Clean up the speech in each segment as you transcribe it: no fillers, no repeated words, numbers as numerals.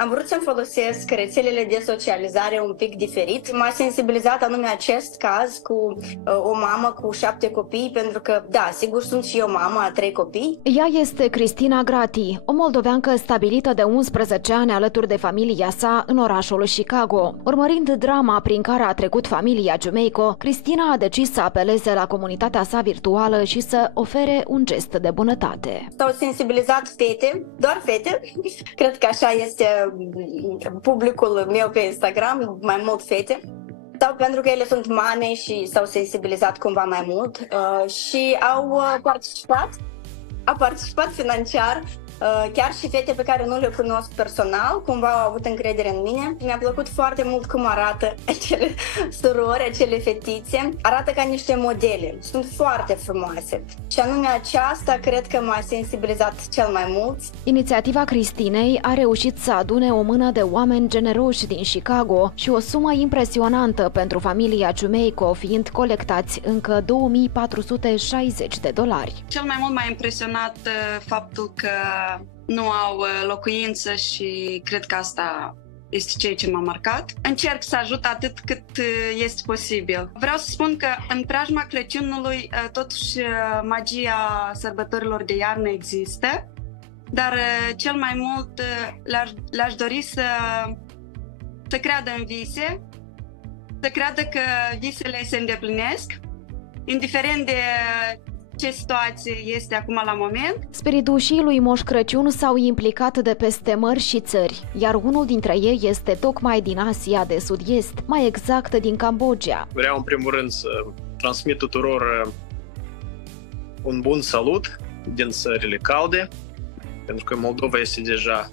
Am vrut să-mi folosesc rețelele de socializare un pic diferit. M-a sensibilizat anume acest caz cu o mamă cu 7 copii, pentru că, da, sigur, sunt și eu mama a 3 copii. Ea este Cristina Grati, o moldoveancă stabilită de 11 ani alături de familia sa în orașul Chicago. Urmărind drama prin care a trecut familia Giumeico, Cristina a decis să apeleze la comunitatea sa virtuală și să ofere un gest de bunătate. S-au sensibilizat fete, doar fete. Cred că așa este publicul meu pe Instagram, mai mult fete. Sau pentru că ele sunt mame și s-au sensibilizat cumva mai mult și au participat financiar, chiar și fete pe care nu le cunosc personal, cumva au avut încredere în mine. Mi-a plăcut foarte mult cum arată acele surori, acele fetițe. Arată ca niște modele, sunt foarte frumoase. Și anume aceasta cred că m-a sensibilizat cel mai mult. Inițiativa Cristinei a reușit să adune o mână de oameni generoși din Chicago și o sumă impresionantă pentru familia Giumeico, fiind colectați încă $2.460. Cel mai mult m-a impresionat faptul că nu au locuință și cred că asta este ceea ce m-a marcat. Încerc să ajut atât cât este posibil. Vreau să spun că în preajma Crăciunului totuși magia sărbătorilor de iarnă există, dar cel mai mult le-aș dori să creadă în vise, să creadă că visele se îndeplinesc, indiferent de ce situație este acum la moment. Spiritușii lui Moș Crăciun s-au implicat de peste mări și țări, iar unul dintre ei este tocmai din Asia de Sud-Est, mai exact din Cambodgia. Vreau în primul rând să transmit tuturor un bun salut din țările calde, pentru că Moldova este deja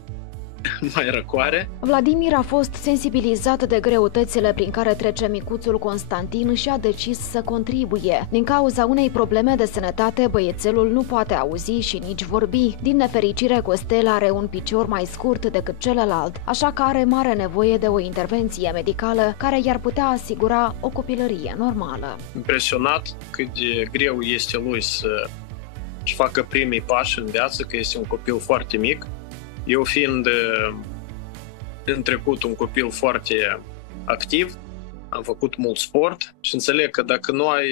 mai răcoare. Vladimir a fost sensibilizat de greutățile prin care trece micuțul Constantin și a decis să contribuie. Din cauza unei probleme de sănătate, băiețelul nu poate auzi și nici vorbi. Din nefericire, Costel are un picior mai scurt decât celălalt, așa că are mare nevoie de o intervenție medicală care i-ar putea asigura o copilărie normală. Impresionat cât de greu este lui să-și facă primii pași în viață, că este un copil foarte mic. Eu fiind în trecut un copil foarte activ, am făcut mult sport și înțeleg că dacă nu ai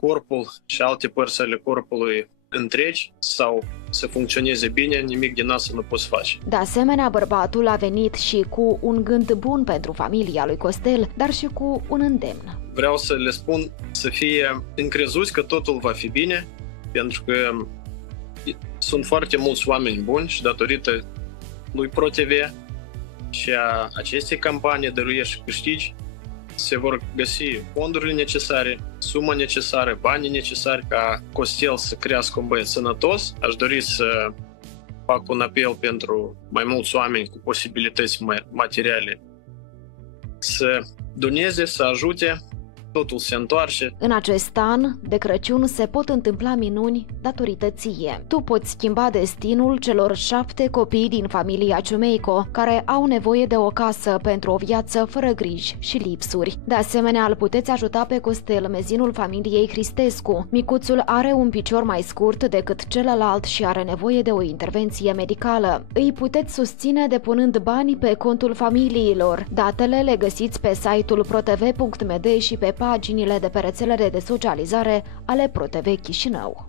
corpul și alte părți ale corpului întregi sau să funcționeze bine, nimic din asta nu poți face. De asemenea, bărbatul a venit și cu un gând bun pentru familia lui Costel, dar și cu un îndemn. Vreau să le spun să fie încrezuți că totul va fi bine, pentru că sunt foarte mulți oameni buni și datorită lui ProTV și a acestei campanii Dăruiești și câștigi se vor găsi fondurile necesare, suma necesară, banii necesari ca Costel să crească un băiat sănătos. Aș dori să fac un apel pentru mai mulți oameni cu posibilități materiale să doneze, să ajute. Totul se întoarce. În acest an de Crăciun se pot întâmpla minuni datorită ție. Tu poți schimba destinul celor 7 copii din familia Giumeico, care au nevoie de o casă pentru o viață fără griji și lipsuri. De asemenea, îl puteți ajuta pe Costel, mezinul familiei Cristescu. Micuțul are un picior mai scurt decât celălalt și are nevoie de o intervenție medicală. Îi puteți susține depunând bani pe contul familiilor. Datele le găsiți pe site-ul protv.md și pe paginile de pe rețelele de socializare ale ProTV Chișinău.